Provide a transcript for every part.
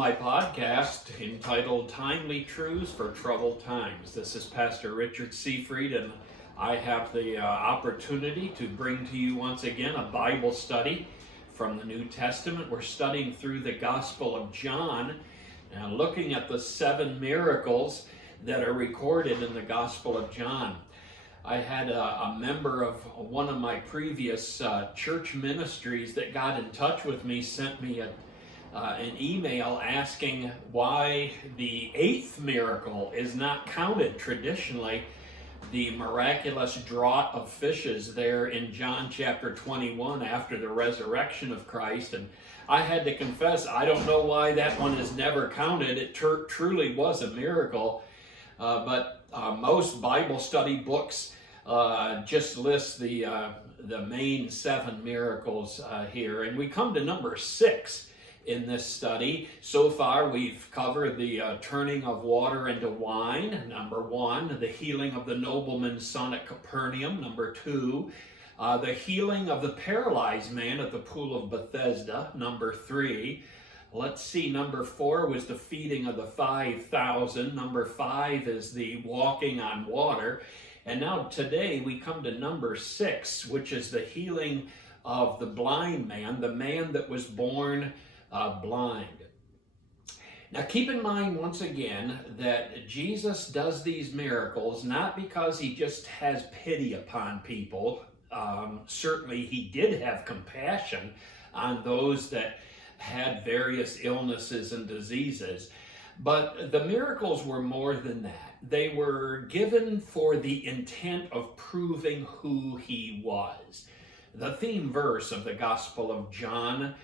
my podcast entitled Timely Truths for Troubled Times. This is Pastor Richard Seafried, and I have the opportunity to bring to you once again a Bible study from the New Testament. We're studying through the Gospel of John and looking at the 7 miracles that are recorded in the Gospel of John. I had a member of one of my previous church ministries that got in touch with me, sent me an email asking why the 8th miracle is not counted traditionally, the miraculous draught of fishes there in John chapter 21 after the resurrection of Christ. And I had to confess, I don't know why that one is never counted. It truly was a miracle, but most Bible study books just list the main 7 miracles here. And we come to number 6 in this study. So far we've covered the turning of water into wine, number 1, the healing of the nobleman's son at Capernaum, number 2, the healing of the paralyzed man at the pool of Bethesda, number 3. Let's see, number 4 was the feeding of the 5,000, number 5 is the walking on water, and now today we come to number 6, which is the healing of the blind man, the man that was born blind. Now keep in mind once again that Jesus does these miracles not because he just has pity upon people. Certainly he did have compassion on those that had various illnesses and diseases, but the miracles were more than that. They were given for the intent of proving who he was. The theme verse of the Gospel of John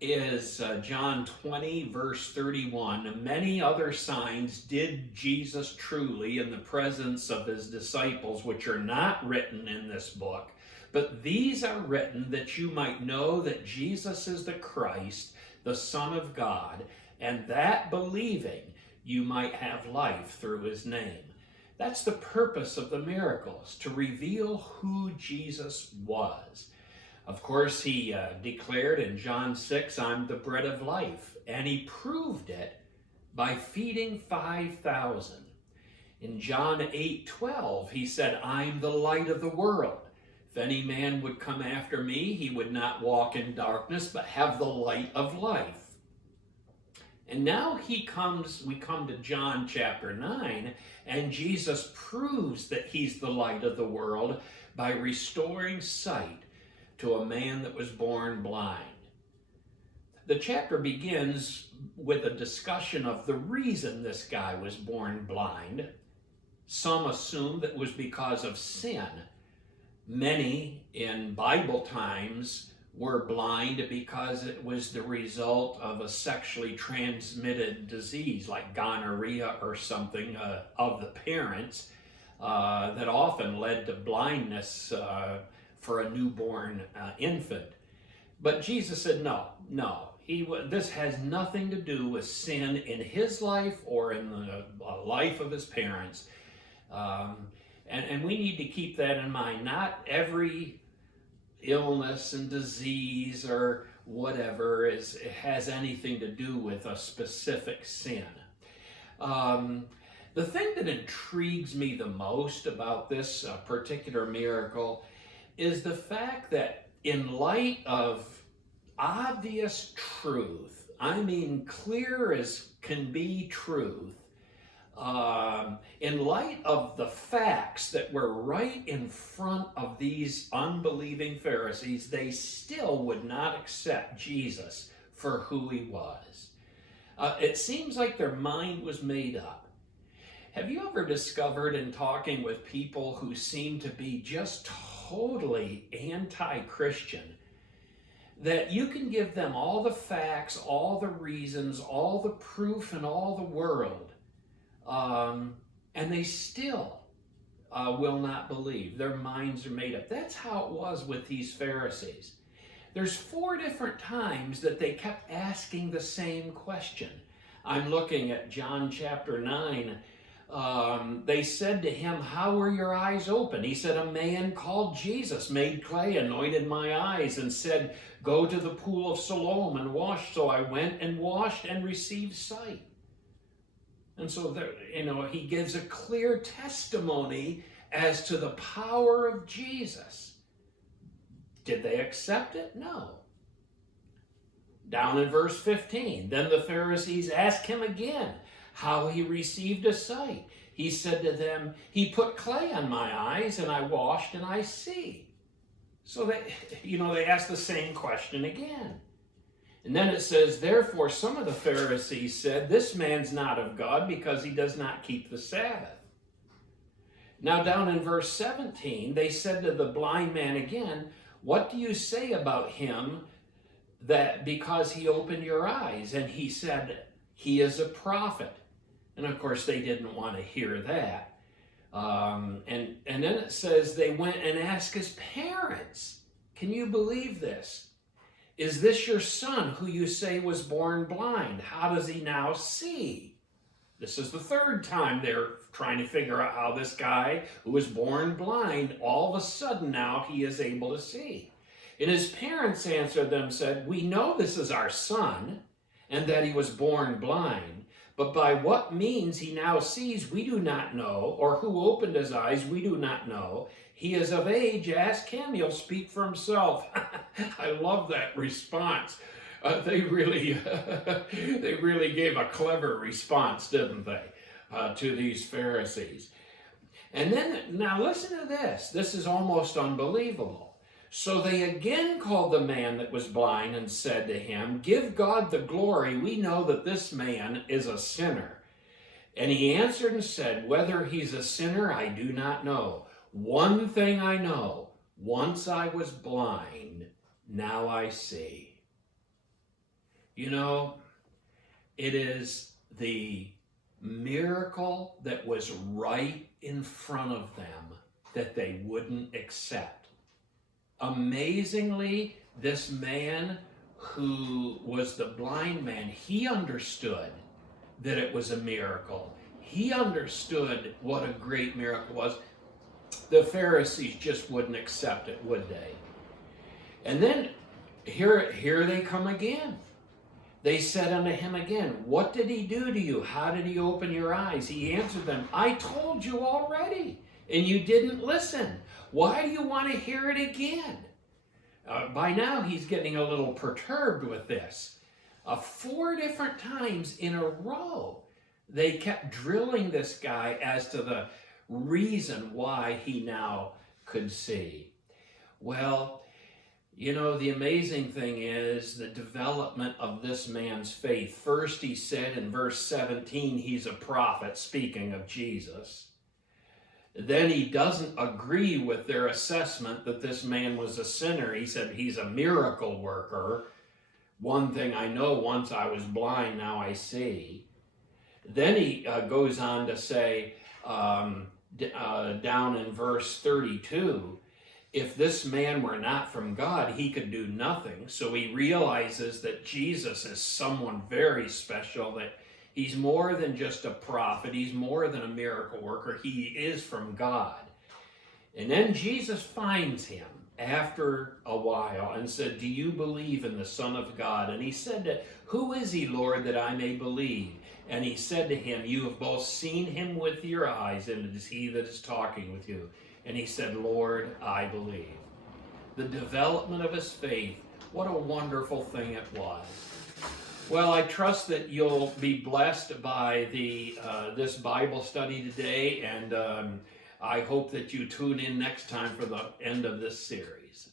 is John 20, verse 31. Many other signs did Jesus truly in the presence of his disciples, which are not written in this book, but these are written that you might know that Jesus is the Christ, the Son of God, and that believing you might have life through his name. That's the purpose of the miracles, to reveal who Jesus was. Of course, he declared in John 6, I'm the bread of life, and he proved it by feeding 5,000. In John 8:12, he said, I'm the light of the world. If any man would come after me, he would not walk in darkness, but have the light of life. And now we come to John chapter 9, and Jesus proves that he's the light of the world by restoring sight to a man that was born blind. The chapter begins with a discussion of the reason this guy was born blind. Some assume that it was because of sin. Many in Bible times were blind because it was the result of a sexually transmitted disease like gonorrhea or something of the parents that often led to blindness for a newborn infant. But Jesus said, no. This has nothing to do with sin in his life or in the life of his parents. And we need to keep that in mind. Not every illness and disease or whatever has anything to do with a specific sin. The thing that intrigues me the most about this particular miracle is the fact that in light of obvious truth, I mean clear as can be truth, in light of the facts that were right in front of these unbelieving Pharisees, they still would not accept Jesus for who he was. It seems like their mind was made up. Have you ever discovered in talking with people who seem to be just totally anti-Christian that you can give them all the facts, all the reasons, all the proof in all the world, and they still will not believe? Their minds are made up. That's how it was with these Pharisees. There's 4 different times that they kept asking the same question. I'm looking at John chapter 9, they said to him, "How were your eyes open?" He said, "A man called Jesus made clay, anointed my eyes, and said, 'Go to the pool of Siloam and wash.' So I went and washed and received sight." And so there, he gives a clear testimony as to the power of Jesus. Did they accept it? No. Down in verse 15, then the Pharisees asked him again how he received a sight. He said to them, "He put clay on my eyes, and I washed, and I see." So they asked the same question again. And then it says, therefore some of the Pharisees said, "This man's not of God because he does not keep the Sabbath." Now down in verse 17, they said to the blind man again, "What do you say about him that because he opened your eyes?" And he said, "He is a prophet." And of course they didn't want to hear that. And then it says they went and asked his parents. Can you believe this? "Is this your son who you say was born blind? How does he now see?" This is the third time they're trying to figure out how this guy who was born blind, all of a sudden now he is able to see. And his parents answered them, said, "We know this is our son, and that he was born blind. But by what means he now sees, we do not know, or who opened his eyes, we do not know. He is of age, ask him, he'll speak for himself." I love that response. They really gave a clever response, didn't they, to these Pharisees. And then, now listen to this. This is almost unbelievable. So they again called the man that was blind and said to him, "Give God the glory. We know that this man is a sinner." And he answered and said, "Whether he's a sinner, I do not know. One thing I know, once I was blind, now I see." It is the miracle that was right in front of them that they wouldn't accept. Amazingly, this man who was the blind man, he understood that it was a miracle. He understood what a great miracle was. The Pharisees just wouldn't accept it, would they? And then here they come again. They said unto him again, "What did he do to you? How did he open your eyes?" He answered them, "I told you already, and you didn't listen. Why do you want to hear it again?" By now he's getting a little perturbed with this. 4 different times in a row, they kept drilling this guy as to the reason why he now could see. Well, the amazing thing is the development of this man's faith. First, he said in verse 17, he's a prophet, speaking of Jesus. Then he doesn't agree with their assessment that this man was a sinner. He said he's a miracle worker. One thing I know, once I was blind, now I see. Then he goes on to say, down in verse 32, if this man were not from God, he could do nothing. So he realizes that Jesus is someone very special, that he's more than just a prophet. He's more than a miracle worker. He is from God. And then Jesus finds him after a while and said, "Do you believe in the Son of God?" And he said, "Who is he, Lord, that I may believe?" And he said to him, "You have both seen him with your eyes, and it is he that is talking with you." And he said, "Lord, I believe." The development of his faith, what a wonderful thing it was. Well, I trust that you'll be blessed by this Bible study today, and I hope that you tune in next time for the end of this series.